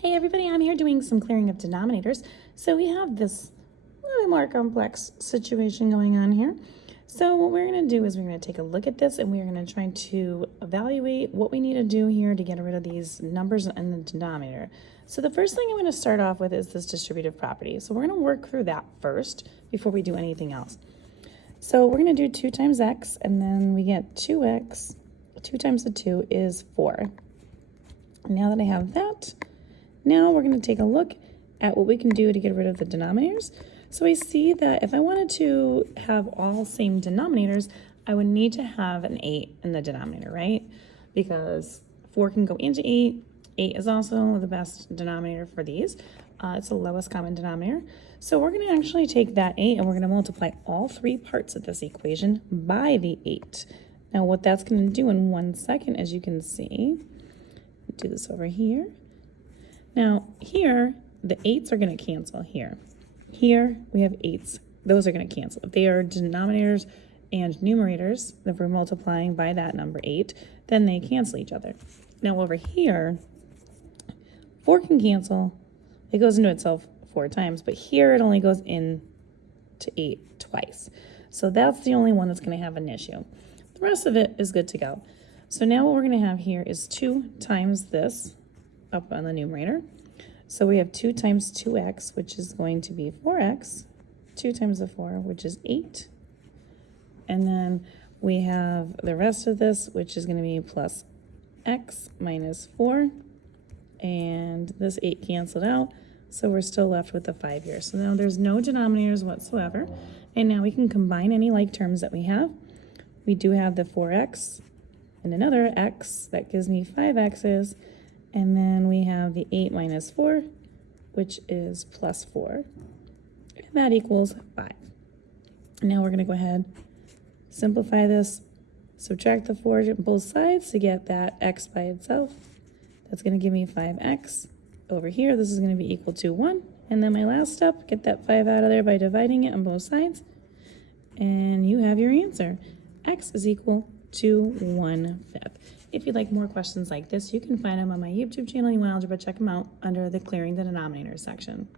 Hey everybody, I'm here doing some clearing of denominators. So we have this little bit more complex situation going on here. So what we're going to do is we're going to take a look at this and we're going to try to evaluate what we need to do here to get rid of these numbers in the denominator. So the first thing I'm going to start off with is this distributive property. So we're going to work through that first before we do anything else. So we're going to do 2 times x, and then we get 2x. 2 times the 2 is 4. Now that I have that, now we're going to take a look at what we can do to get rid of the denominators. So I see that if I wanted to have all same denominators, I would need to have an 8 in the denominator, right? Because 4 can go into 8. 8 is also the best denominator for these. It's the lowest common denominator. So we're going to actually take that 8 and we're going to multiply all 3 parts of this equation by the 8. Now what that's going to do in 1 second, as you can see, do this over here. Now here, the 8s are going to cancel here. Here we have 8s. Those are going to cancel. If they are denominators and numerators, if we're multiplying by that number 8, then they cancel each other. Now over here, 4 can cancel. It goes into itself 4 times, but here it only goes in to 8 twice. So that's the only one that's going to have an issue. The rest of it is good to go. So now what we're going to have here is 2 times this up on the numerator. So we have 2 times 2x, which is going to be 4x. 2 times the 4, which is 8. And then we have the rest of this, which is going to be plus x minus 4. And this 8 canceled out, so we're still left with the 5 here. So now there's no denominators whatsoever. And now we can combine any like terms that we have. We do have the 4x and another x. That gives me 5x's. And then we have the 8 minus 4, which is plus 4. And that equals 5. Now we're going to go ahead, simplify this, subtract the 4 on both sides to get that x by itself. That's going to give me 5x. Over here, this is going to be equal to 1. And then my last step, get that 5 out of there by dividing it on both sides. And you have your answer. X is equal to 1/5. If you'd like more questions like this, you can find them on my YouTube channel. You want algebra, check them out under the Clearing the Denominator section.